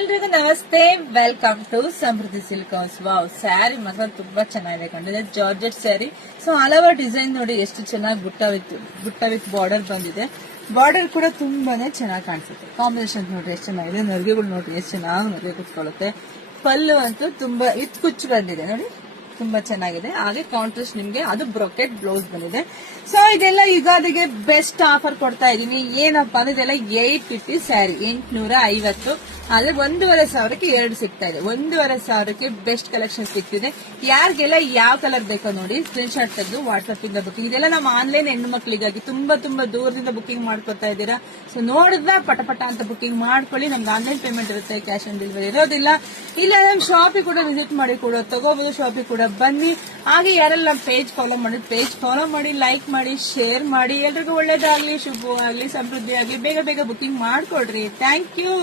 ಎಲ್ರಿಗೂ ನಮಸ್ತೆ, welcome to Samriddhi silk house. Wow, sari ಮಾತ್ರ ತುಂಬಾ ಚೆನ್ನಾಗಿದೆ ಕಂಡಿದೆ. Georgette sari. ಸೊ ಹಲವಾರು ಡಿಸೈನ್ ನೋಡಿ ಎಷ್ಟು ಚೆನ್ನಾಗಿ ಬುಟ್ಟ ವಿತ್ ಬಾರ್ಡರ್ ಬಂದಿದೆ. ಬಾರ್ಡರ್ ಕೂಡ ತುಂಬಾನೇ ಚೆನ್ನಾಗಿ ಕಾಣಿಸುತ್ತೆ. ಕಾಂಬಿನೇಷನ್ ನೋಡ್ರಿ ಎಷ್ಟು ಚೆನ್ನಾಗಿದೆ. ನರ್ಗೆಗಳು ನೋಡ್ರಿ ಎಷ್ಟು ಚೆನ್ನಾಗಿ ನರ್ಗೆ ಕುತ್ಕೊಳ್ಳುತ್ತೆ. ಪಲ್ಲು ಅಂತೂ ತುಂಬಾ ಕುಚ್ಚು ಬಂದಿದೆ ನೋಡಿ, ತುಂಬಾ ಚೆನ್ನಾಗಿದೆ. ಹಾಗೆ ಕಾಂಟ್ರಾಸ್ಟ್ ನಿಮ್ಗೆ ಅದು ಬ್ರೊಕೆಟ್ ಬ್ಲೌಸ್ ಬಂದಿದೆ. ಸೊ ಇದೆಲ್ಲ ಯುಗಾದಿಗೆ ಬೆಸ್ಟ್ ಆಫರ್ ಕೊಡ್ತಾ ಇದೀನಿ. ಏನಪ್ಪಾ ಅಂದ್ರೆ ಇದೆಲ್ಲ 850 ಸ್ಯಾರಿ, 850. ಆದ್ರೆ 1,500ಕ್ಕೆ 2 ಸಿಗ್ತಾ ಇದೆ. 1,500ಕ್ಕೆ ಬೆಸ್ಟ್ ಕಲೆಕ್ಷನ್ ಸಿಗ್ತಿದೆ. ಯಾರಿಗೆಲ್ಲ ಯಾವ ಕಲರ್ ಬೇಕೋ ನೋಡಿ ಸ್ಕ್ರೀನ್ ಶಾಟ್ ತೆಗೆದು ವಾಟ್ಸ್ಆಪ್ ಇಂದ ಬುಕಿಂಗ್. ಇದೆಲ್ಲ ನಮ್ಮ ಆನ್ಲೈನ್ ಹೆಣ್ಣು ಮಕ್ಕಳಿಗಾಗಿ ತುಂಬಾ ದೂರದಿಂದ ಬುಕಿಂಗ್ ಮಾಡ್ಕೊತಾ ಇದ್ದೀರಾ. ಸೊ ನೋಡಿದ್ರೆ ಪಟ ಅಂತ ಬುಕಿಂಗ್ ಮಾಡ್ಕೊಳ್ಳಿ. ನಮ್ಗೆ ಆನ್ಲೈನ್ ಪೇಮೆಂಟ್ ಇರುತ್ತೆ, ಕ್ಯಾಶ್ ಆನ್ ಡೆಲಿವರಿ ಇರೋದಿಲ್ಲ. ಇಲ್ಲ ನಮ್ ಶಾಪಿಗೆ ಕೂಡ ವಿಸಿಟ್ ಮಾಡಿ ಕೂಡ ತಗೋಬಹುದು. ಶಾಪಿಗೆ ಕೂಡ ಬನ್ನಿ. ಹಾಗೆ ಯಾರೆಲ್ಲ ನಮ್ಮ ಪೇಜ್ ಫಾಲೋ ಮಾಡಿ, ಪೇಜ್ ಫಾಲೋ ಮಾಡಿ, ಲೈಕ್ ಮಾಡಿ, ಶೇರ್ ಮಾಡಿ. ಎಲ್ರಿಗೂ ಒಳ್ಳೇದಾಗ್ಲಿ, ಶುಭವಾಗ್ಲಿ, ಸಮೃದ್ಧಿ ಆಗ್ಲಿ. ಬೇಗ ಬುಕಿಂಗ್ ಮಾಡ್ಕೊಡ್ರಿ. Thank you.